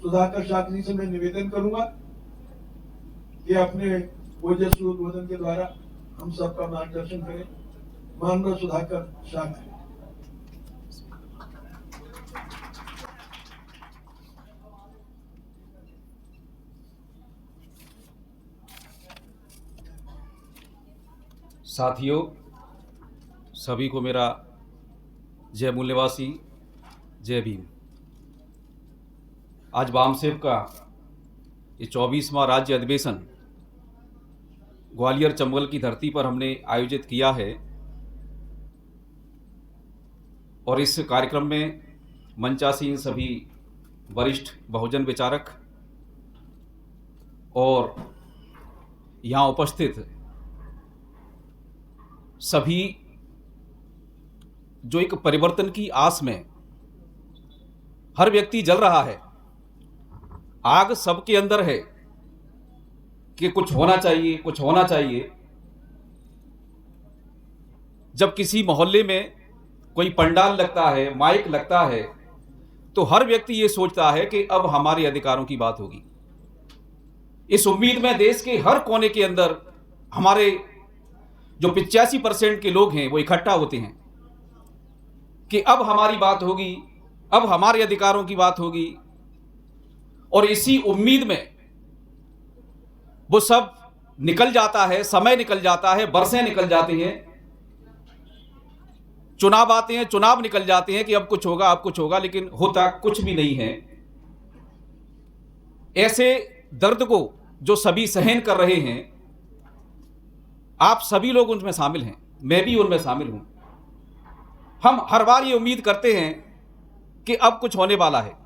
सुधाकर शास्त्री से मैं निवेदन करूंगा कि अपने ओजस्वी उद्बोधन के द्वारा हम सबका मार्गदर्शन करें। माननीय सुधाकर शास्त्री। साथियों, सभी को मेरा जय मूल निवासी, जय भीम। आज बामसेव का ये 24वां राज्य अधिवेशन ग्वालियर चंबल की धरती पर हमने आयोजित किया है और इस कार्यक्रम में मंचासीन सभी वरिष्ठ बहुजन विचारक और यहाँ उपस्थित सभी जो एक परिवर्तन की आस में हर व्यक्ति जल रहा है। आग सबके अंदर है कि कुछ होना चाहिए, कुछ होना चाहिए। जब किसी मोहल्ले में कोई पंडाल लगता है, माइक लगता है, तो हर व्यक्ति ये सोचता है कि अब हमारे अधिकारों की बात होगी। इस उम्मीद में देश के हर कोने के अंदर हमारे जो 85% के लोग हैं वो इकट्ठा होते हैं कि अब हमारी बात होगी, अब हमारे अधिकारों की बात होगी। और इसी उम्मीद में वो सब निकल जाता है, समय निकल जाता है, बरसें निकल जाती हैं, चुनाव आते हैं, चुनाव निकल जाते हैं कि अब कुछ होगा, अब कुछ होगा, लेकिन होता कुछ भी नहीं है। ऐसे दर्द को जो सभी सहन कर रहे हैं, आप सभी लोग उनमें शामिल हैं, मैं भी उनमें शामिल हूं। हम हर बार ये उम्मीद करते हैं कि अब कुछ होने वाला है,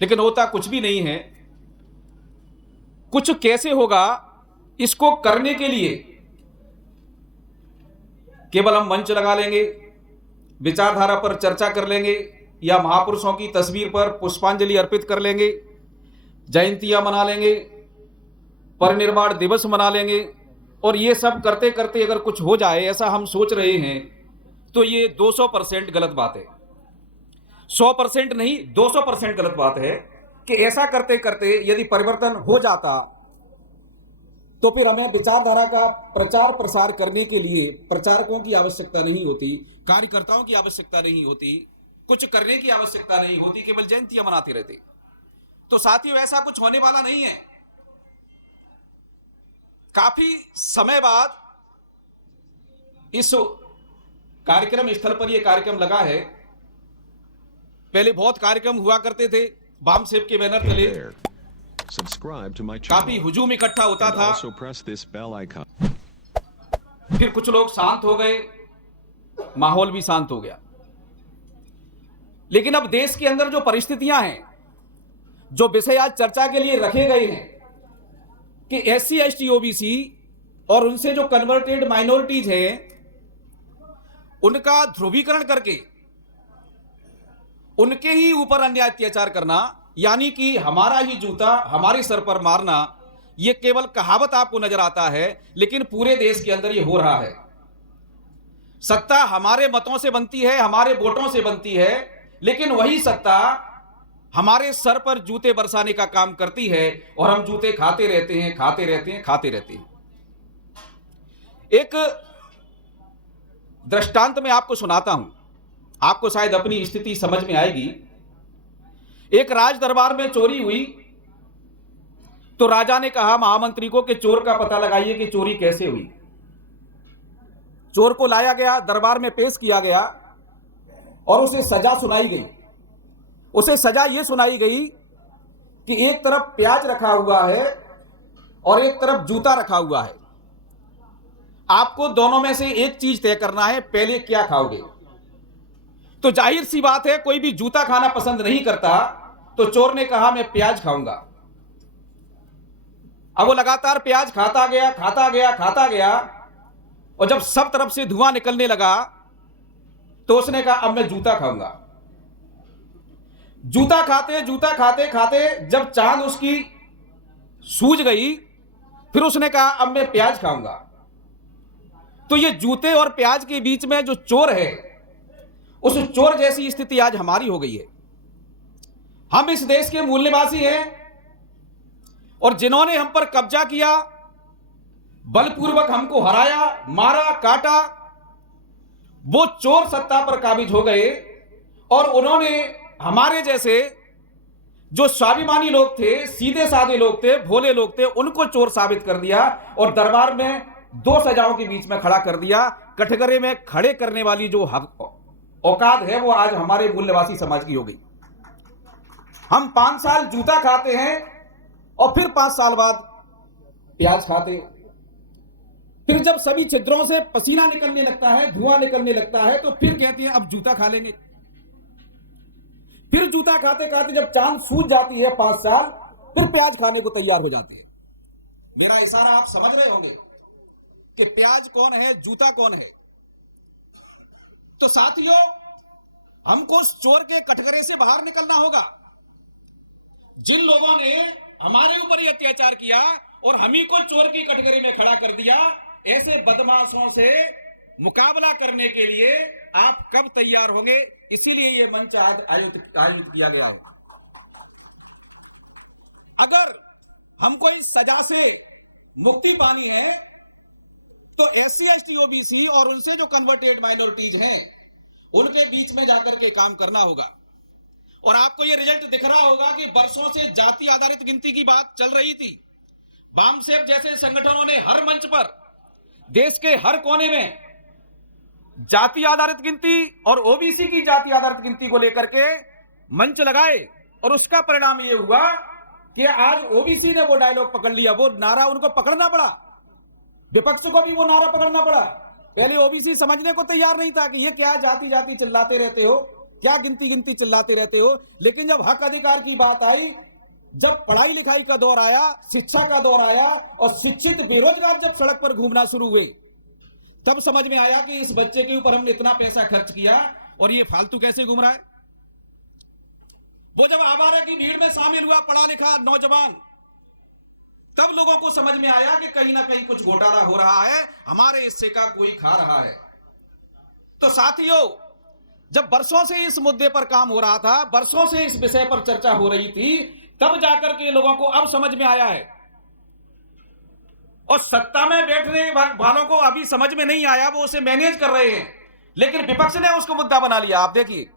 लेकिन होता कुछ भी नहीं है। कुछ कैसे होगा, इसको करने के लिए केवल हम मंच लगा लेंगे, विचारधारा पर चर्चा कर लेंगे या महापुरुषों की तस्वीर पर पुष्पांजलि अर्पित कर लेंगे, जयंतियां मना लेंगे, परिनिर्वाण दिवस मना लेंगे, और ये सब करते करते अगर कुछ हो जाए ऐसा हम सोच रहे हैं, तो ये 200% गलत बात है। 100% नहीं, 200% गलत बात है कि ऐसा करते करते यदि परिवर्तन हो जाता तो फिर हमें विचारधारा का प्रचार प्रसार करने के लिए प्रचारकों की आवश्यकता नहीं होती, कार्यकर्ताओं की आवश्यकता नहीं होती, कुछ करने की आवश्यकता नहीं होती, केवल जयंतियां मनाते रहते। तो साथियों, ऐसा कुछ होने वाला नहीं है। काफी समय बाद इस कार्यक्रम स्थल पर यह कार्यक्रम लगा है। पहले बहुत कार्यक्रम हुआ करते थे बामसेव के बैनर तले, काफी हुजूम इकट्ठा होता था, फिर कुछ लोग शांत हो गए, माहौल भी शांत हो गया। लेकिन अब देश के अंदर जो परिस्थितियां हैं, जो विषय आज चर्चा के लिए रखे गए हैं कि SC ST OBC और उनसे जो कन्वर्टेड माइनॉरिटीज हैं उनका ध्रुवीकरण करके उनके ही ऊपर अन्याय अत्याचार करना, यानी कि हमारा ही जूता हमारे सर पर मारना, यह केवल कहावत आपको नजर आता है, लेकिन पूरे देश के अंदर यह हो रहा है। सत्ता हमारे मतों से बनती है, हमारे वोटों से बनती है, लेकिन वही सत्ता हमारे सर पर जूते बरसाने का काम करती है और हम जूते खाते रहते हैं, खाते रहते हैं, खाते रहते हैं। एक दृष्टांत मैं आपको सुनाता हूं, आपको शायद अपनी स्थिति समझ में आएगी। एक राज दरबार में चोरी हुई तो राजा ने कहा महामंत्री को कि चोर का पता लगाइए कि चोरी कैसे हुई। चोर को लाया गया, दरबार में पेश किया गया और उसे सजा सुनाई गई। उसे सजा यह सुनाई गई कि एक तरफ प्याज रखा हुआ है और एक तरफ जूता रखा हुआ है। आपको दोनों में से एक चीज तय करना है, पहले क्या खाओगे। तो जाहिर सी बात है, कोई भी जूता खाना पसंद नहीं करता, तो चोर ने कहा मैं प्याज खाऊंगा। अब वो लगातार प्याज खाता गया, खाता गया, खाता गया, और जब सब तरफ से धुआं निकलने लगा तो उसने कहा अब मैं जूता खाऊंगा। जूता खाते खाते जब चांद उसकी सूझ गई, फिर उसने कहा अब मैं प्याज खाऊंगा। तो ये जूते और प्याज के बीच में जो चोर है, उस चोर जैसी स्थिति आज हमारी हो गई है। हम इस देश के मूल निवासी हैं और जिन्होंने हम पर कब्जा किया, बलपूर्वक हमको हराया, मारा, काटा, वो चोर सत्ता पर काबिज हो गए और उन्होंने हमारे जैसे जो स्वाभिमानी लोग थे, सीधे साधे लोग थे, भोले लोग थे, उनको चोर साबित कर दिया और दरबार में दो सजाओं के बीच में खड़ा कर दिया। कटघरे में खड़े करने वाली जो औकात है वो आज हमारे मूल निवासी समाज की हो गई। हम 5 साल जूता खाते हैं और फिर 5 साल बाद प्याज खाते हैं। फिर जब सभी छिद्रों से पसीना निकलने लगता है, धुआं निकलने लगता है, तो फिर कहते हैं अब जूता खा लेंगे। फिर जूता खाते खाते जब चांद सूझ जाती है 5 साल, फिर प्याज खाने को तैयार हो जाते हैं। मेरा इशारा आप समझ रहे होंगे कि प्याज कौन है, जूता कौन है। तो साथियों, हमको उस चोर के कटघरे से बाहर निकलना होगा। जिन लोगों ने हमारे ऊपर ये अत्याचार किया और हम ही को चोर की कटघरे में खड़ा कर दिया, ऐसे बदमाशों से मुकाबला करने के लिए आप कब तैयार होंगे? इसीलिए ये मंच आज आयोजित किया गया हो। अगर हमको इस सजा से मुक्ति पानी है तो SC ST OBC और उनसे जो कन्वर्टेड माइनॉरिटीज हैं उनके बीच में जाकर के काम करना होगा। और आपको ये रिजल्ट दिख रहा होगा कि वर्षों से जाति आधारित गिनती की बात चल रही थी। वामसेप जैसे संगठनों ने हर मंच पर देश के हर कोने में जाति आधारित गिनती और OBC की जाति आधारित गिनती को लेकर के मंच लगाए और उसका परिणाम यह हुआ कि आज OBC ने वो डायलॉग पकड़ लिया, वो नारा उनको पकड़ना पड़ा, विपक्ष को भी वो नारा पकड़ना पड़ा। पहले OBC समझने को तैयार नहीं था कि ये क्या जाति जाति चिल्लाते रहते हो, क्या गिनती गिनती चिल्लाते रहते हो। लेकिन जब हक अधिकार की बात आई, जब पढ़ाई लिखाई का दौर आया, शिक्षा का दौर आया और शिक्षित बेरोजगार जब सड़क पर घूमना शुरू हुए, तब समझ में आया कि इस बच्चे के ऊपर हमने इतना पैसा खर्च किया और ये फालतू कैसे घूम रहा है। वो जब आवारा की भीड़ में शामिल हुआ पढ़ा लिखा नौजवान, तब लोगों को समझ में आया कि कहीं ना कहीं कुछ घोटाला हो रहा है, हमारे हिस्से का कोई खा रहा है। तो साथियों, जब वर्षों से इस मुद्दे पर काम हो रहा था, वर्षों से इस विषय पर चर्चा हो रही थी, तब जाकर के लोगों को अब समझ में आया है। और सत्ता में बैठने वालों को अभी समझ में नहीं आया, वो उसे मैनेज कर रहे हैं, लेकिन विपक्ष ने उसको मुद्दा बना लिया। आप देखिए,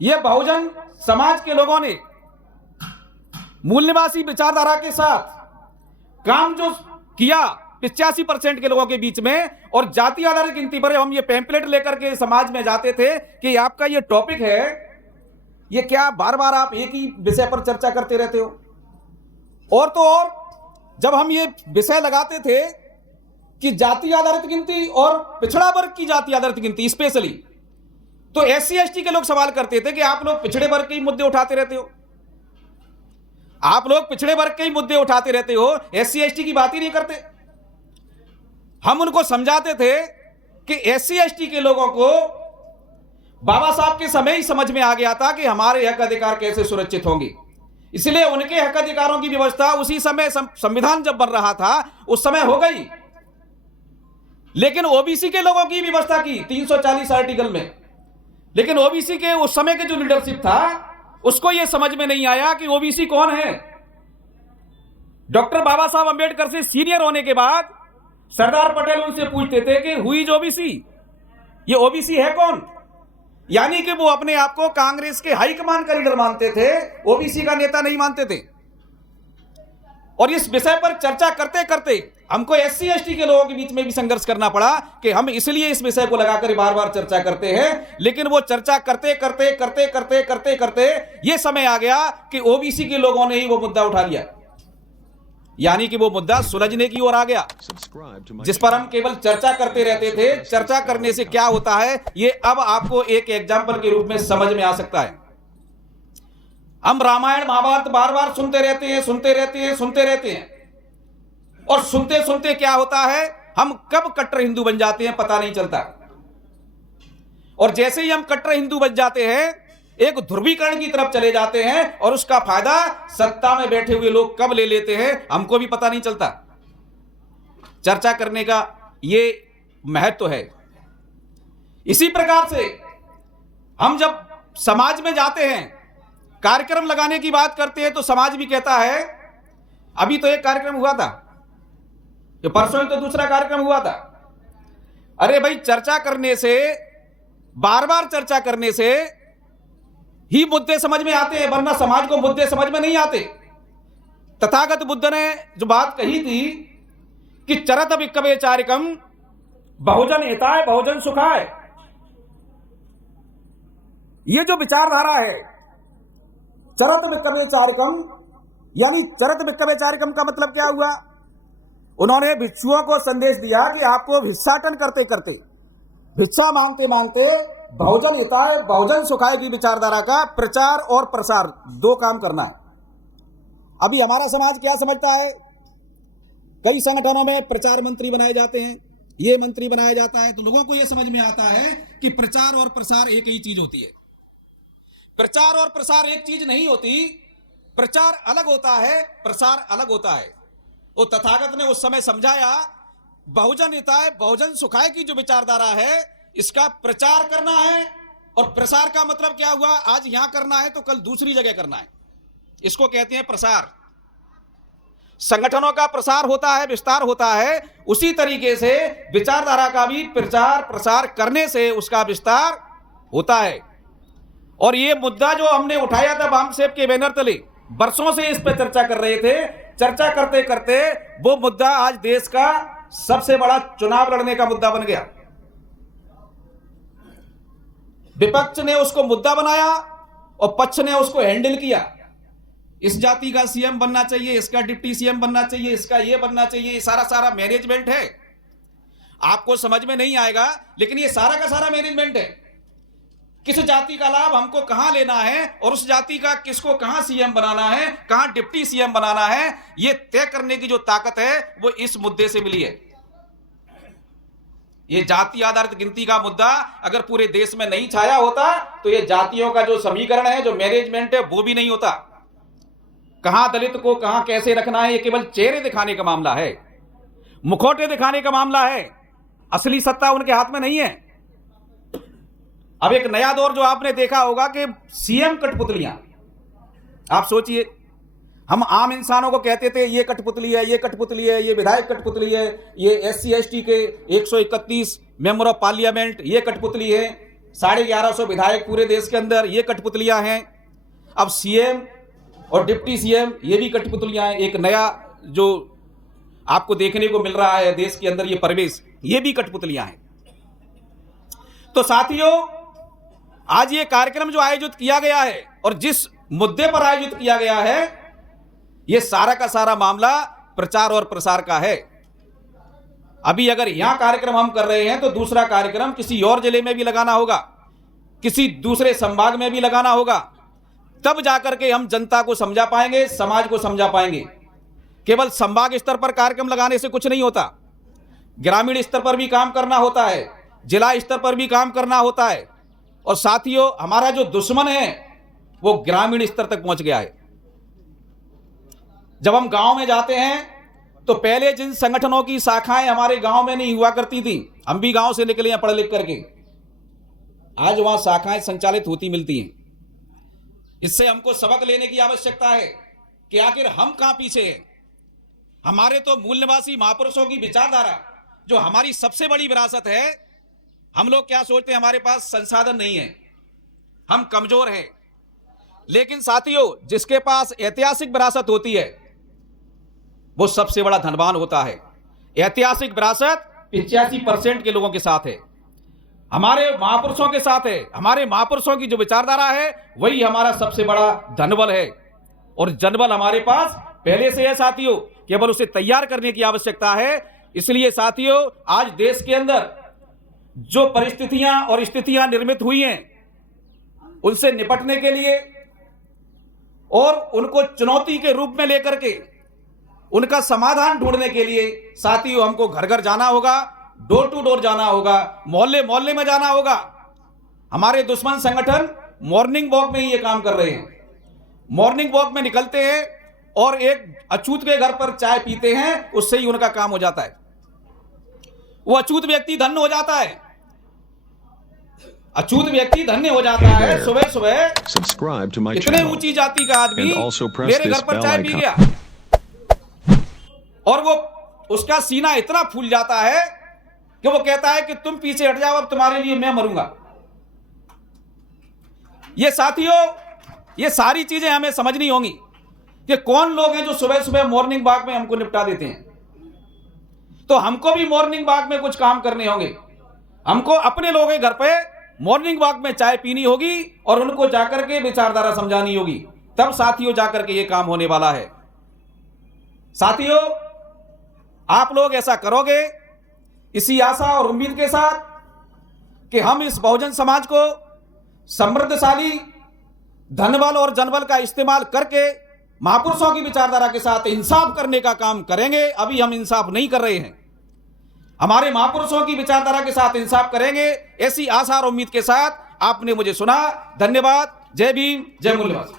ये बहुजन समाज के लोगों ने मूल निवासी विचारधारा के साथ काम जो किया 85% के लोगों के बीच में, और जाति आधारित गिनती पर हम ये पैम्पलेट लेकर के समाज में जाते थे कि आपका ये टॉपिक है, ये क्या बार बार आप एक ही विषय पर चर्चा करते रहते हो। और तो और जब हम ये विषय लगाते थे कि जाति आधारित गिनती और पिछड़ा वर्ग की जाति आधारित गिनती स्पेशली, तो SC ST के लोग सवाल करते थे कि आप लोग पिछड़े वर्ग के ही मुद्दे उठाते रहते हो, आप लोग पिछड़े वर्ग के ही मुद्दे उठाते रहते हो, SC ST की बात ही नहीं करते। हम उनको समझाते थे कि SC ST के लोगों को बाबा साहब के समय ही समझ में आ गया था कि हमारे हक अधिकार कैसे सुरक्षित होंगे, इसलिए उनके हक अधिकारों की व्यवस्था उसी समय संविधान जब बन रहा था उस समय हो गई। लेकिन OBC के लोगों की व्यवस्था की 340 आर्टिकल में, लेकिन OBC के उस समय के जो लीडरशिप था उसको यह समझ में नहीं आया कि OBC कौन है। डॉक्टर बाबा साहब अंबेडकर से सीनियर होने के बाद सरदार पटेल उनसे पूछते थे कि हु इज OBC, ये OBC है कौन। यानी कि वो अपने आप को कांग्रेस के हाईकमान का लीडर मानते थे, OBC का नेता नहीं मानते थे। और इस विषय पर चर्चा करते करते हमको SC ST के लोगों के बीच में भी संघर्ष करना पड़ा कि हम इसलिए इस विषय को लगाकर बार बार चर्चा करते हैं। लेकिन वो चर्चा करते करते करते करते करते करते ये समय आ गया कि OBC के लोगों ने ही वो मुद्दा उठा लिया, यानी कि वो मुद्दा सुलझने की ओर आ गया, जिस पर हम केवल चर्चा करते रहते थे। चर्चा करने से क्या होता है ये अब आपको एक एग्जाम्पल के रूप में समझ में आ सकता है। हम रामायण महाभारत बार बार सुनते रहते हैं, सुनते रहते हैं, सुनते रहते हैं, और सुनते सुनते क्या होता है, हम कब कट्टर हिंदू बन जाते हैं पता नहीं चलता। और जैसे ही हम कट्टर हिंदू बन जाते हैं, एक ध्रुवीकरण की तरफ चले जाते हैं, और उसका फायदा सत्ता में बैठे हुए लोग कब ले लेते हैं हमको भी पता नहीं चलता। चर्चा करने का ये महत्व है। इसी प्रकार से हम जब समाज में जाते हैं कार्यक्रम लगाने की बात करते हैं तो समाज भी कहता है, अभी तो एक कार्यक्रम हुआ था, ये परसों ही तो दूसरा कार्यक्रम हुआ था। अरे भाई, चर्चा करने से, बार बार चर्चा करने से ही मुद्दे समझ में आते हैं, वरना समाज को मुद्दे समझ में नहीं आते। तथागत बुद्ध ने जो बात कही थी कि चरत विक्कवे चारिकम, बहुजन हिताय बहुजन सुखाय, ये जो विचारधारा है चरत विक्कवे चारिकम, यानी चरत विक्कवे चारिकम का मतलब क्या हुआ? उन्होंने भिक्षुओं को संदेश दिया कि आपको भिक्षाटन करते करते, भिक्षा मांगते मांगते बहुजन हिताय बहुजन सुखाय की विचारधारा का प्रचार और प्रसार दो काम करना है। अभी हमारा समाज क्या समझता है? कई संगठनों में प्रचार मंत्री बनाए जाते हैं, ये मंत्री बनाया जाता है, तो लोगों को यह समझ में आता है कि प्रचार और प्रसार एक ही चीज होती है। प्रचार और प्रसार एक चीज नहीं होती। प्रचार अलग होता है, प्रसार अलग होता है। वो तथागत ने उस समय समझाया, बहुजन हिताय बहुजन सुखाय की जो विचारधारा है, इसका प्रचार करना है। और प्रसार का मतलब क्या हुआ? आज यहां करना है तो कल दूसरी जगह करना है, इसको कहते हैं प्रसार। संगठनों का प्रसार होता है, विस्तार होता है, उसी तरीके से विचारधारा का भी प्रचार प्रसार करने से उसका विस्तार होता है। और ये मुद्दा जो हमने उठाया था वामसेप के बैनर तले, वर्षों से इस पर चर्चा कर रहे थे, चर्चा करते करते वो मुद्दा आज देश का सबसे बड़ा चुनाव लड़ने का मुद्दा बन गया। विपक्ष ने उसको मुद्दा बनाया और पक्ष ने उसको हैंडल किया। इस जाति का सीएम बनना चाहिए, इसका डिप्टी सीएम बनना चाहिए, इसका ये बनना चाहिए, ये सारा मैनेजमेंट है। आपको समझ में नहीं आएगा, लेकिन ये सारा का सारा मैनेजमेंट है। किस जाति का लाभ हमको कहां लेना है और उस जाति का किसको कहां सीएम बनाना है, कहां डिप्टी सीएम बनाना है, ये तय करने की जो ताकत है वो इस मुद्दे से मिली है। ये जाति आधारित गिनती का मुद्दा अगर पूरे देश में नहीं छाया होता तो ये जातियों का जो समीकरण है, जो मैनेजमेंट है, वो भी नहीं होता। कहां दलित को कहां कैसे रखना है, ये केवल चेहरे दिखाने का मामला है, मुखौटे दिखाने का मामला है। असली सत्ता उनके हाथ में नहीं है। अब एक नया दौर जो आपने देखा होगा कि सीएम कठपुतलियां। आप सोचिए, हम आम इंसानों को कहते थे ये कठपुतली है, ये कठपुतली है, ये विधायक कठपुतली है, ये SC ST के 131 मेंबर ऑफ पार्लियामेंट ये कठपुतली है, 1150 विधायक पूरे देश के अंदर ये कठपुतलियां हैं। अब सीएम और डिप्टी सीएम ये भी कठपुतलियां हैं। एक नया जो आपको देखने को मिल रहा है देश के अंदर, ये प्रवेश, ये भी कठपुतलियां हैं। तो साथियों, आज ये कार्यक्रम जो आयोजित किया गया है और जिस मुद्दे पर आयोजित किया गया है, ये सारा का सारा मामला प्रचार और प्रसार का है। अभी अगर यहां कार्यक्रम हम कर रहे हैं तो दूसरा कार्यक्रम किसी और जिले में भी लगाना होगा, किसी दूसरे संभाग में भी लगाना होगा, तब जाकर के हम जनता को समझा पाएंगे, समाज को समझा पाएंगे। केवल संभाग स्तर पर कार्यक्रम लगाने से कुछ नहीं होता, ग्रामीण स्तर पर भी काम करना होता है, जिला स्तर पर भी काम करना होता है। और साथियों, हमारा जो दुश्मन है वो ग्रामीण स्तर तक पहुंच गया है। जब हम गांव में जाते हैं तो पहले जिन संगठनों की शाखाएं हमारे गांव में नहीं हुआ करती थी, हम भी गांव से निकले हैं पढ़ लिख करके, आज वहां शाखाएं संचालित होती मिलती हैं। इससे हमको सबक लेने की आवश्यकता है कि आखिर हम कहां पीछे हैं। हमारे तो मूल निवासी महापुरुषों की विचारधारा जो हमारी सबसे बड़ी विरासत है, हम लोग क्या सोचते हैं, हमारे पास संसाधन नहीं है, हम कमजोर हैं। लेकिन साथियों, जिसके पास ऐतिहासिक विरासत होती है वो सबसे बड़ा धनवान होता है। ऐतिहासिक विरासत 85% के लोगों के साथ है, हमारे महापुरुषों के साथ है। हमारे महापुरुषों की जो विचारधारा है वही हमारा सबसे बड़ा धनबल है। और जनबल हमारे पास पहले से है साथियों, केवल उसे तैयार करने की आवश्यकता है। इसलिए साथियों, आज देश के अंदर जो परिस्थितियां और स्थितियां निर्मित हुई हैं, उनसे निपटने के लिए और उनको चुनौती के रूप में लेकर के उनका समाधान ढूंढने के लिए साथियों, हमको घर घर जाना होगा, डोर टू डोर जाना होगा, मोहल्ले मोहल्ले में जाना होगा। हमारे दुश्मन संगठन मॉर्निंग वॉक में ही ये काम कर रहे हैं। मॉर्निंग वॉक में निकलते हैं और एक अछूत के घर पर चाय पीते हैं, उससे ही उनका काम हो जाता है। वो अछूत व्यक्ति धन्य हो जाता है। अछूत व्यक्ति धन्य हो जाता है। सुबह सुबह Subscribe to my इतने channel. ऊंची जाति का आदमी And also press मेरे this घर पर bell चाय पी icon. गया और वो उसका सीना इतना फूल जाता है कि वो कहता है कि तुम पीछे हट जाओ, अब तुम्हारे लिए मैं मरूंगा। ये साथियों, ये सारी चीजें हमें समझनी होंगी कि कौन लोग हैं जो सुबह सुबह मॉर्निंग वॉक में हमको निपटा देते हैं। तो हमको भी मॉर्निंग वॉक में कुछ काम करने होंगे। हमको अपने लोगों के घर पे मॉर्निंग वॉक में चाय पीनी होगी और उनको जाकर के विचारधारा समझानी होगी, तब साथियों जाकर के ये काम होने वाला है। साथियों, आप लोग ऐसा करोगे इसी आशा और उम्मीद के साथ कि हम इस बहुजन समाज को समृद्धशाली धनबल और जनबल का इस्तेमाल करके महापुरुषों की विचारधारा के साथ इंसाफ करने का काम करेंगे। अभी हम इंसाफ नहीं कर रहे हैं, हमारे महापुरुषों की विचारधारा के साथ इंसाफ करेंगे, ऐसी आशा और उम्मीद के साथ आपने मुझे सुना। धन्यवाद। जय भीम, जय मूल्यवाद।